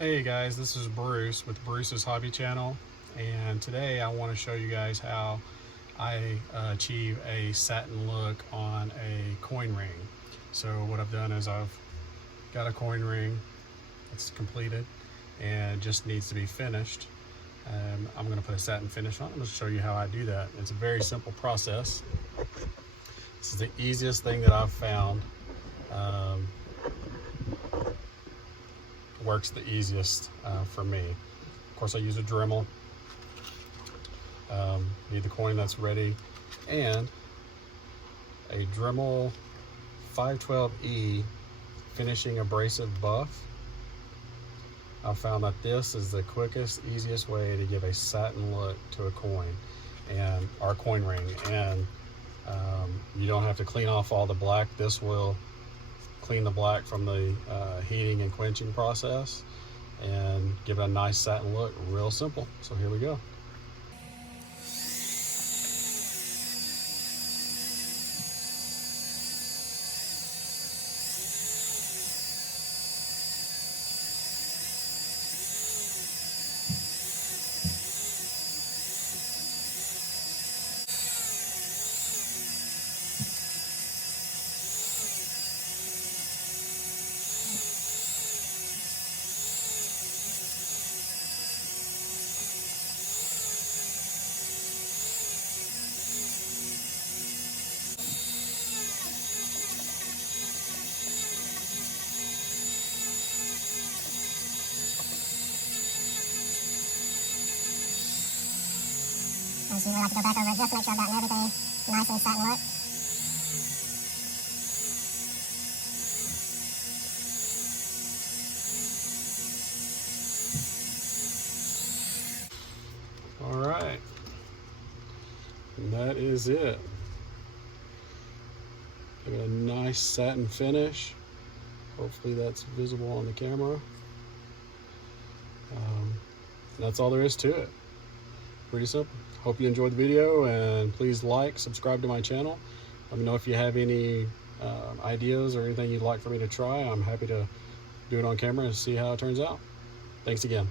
Hey guys, this is Bruce with Bruce's Hobby Channel, and today I want to show you guys how I achieve a satin look on a coin ring. So what I've done is I've got a coin ring, it's completed and just needs to be finished. I'm going to put a satin finish on it. I'm going to show you how I do that. It's a very simple process. This is the easiest thing that I've found. Works the easiest for me. Of course, I use a Dremel. Need the coin that's ready, and a Dremel 512E finishing abrasive buff. I found that this is the quickest, easiest way to give a satin look to a coin and our coin ring, and you don't have to clean off all the black. This will clean the black from the heating and quenching process and give it a nice satin look. Real simple. So here we go. As you would like to go back over it just to make sure I've gotten everything nice and satin look. All right, and that is it. Give it a nice satin finish. Hopefully that's visible on the camera. That's all there is to it. Pretty simple. Hope you enjoyed the video, and please like, subscribe to my channel. Let me know if you have any ideas or anything you'd like for me to try. I'm happy to do it on camera and see how it turns out. Thanks again.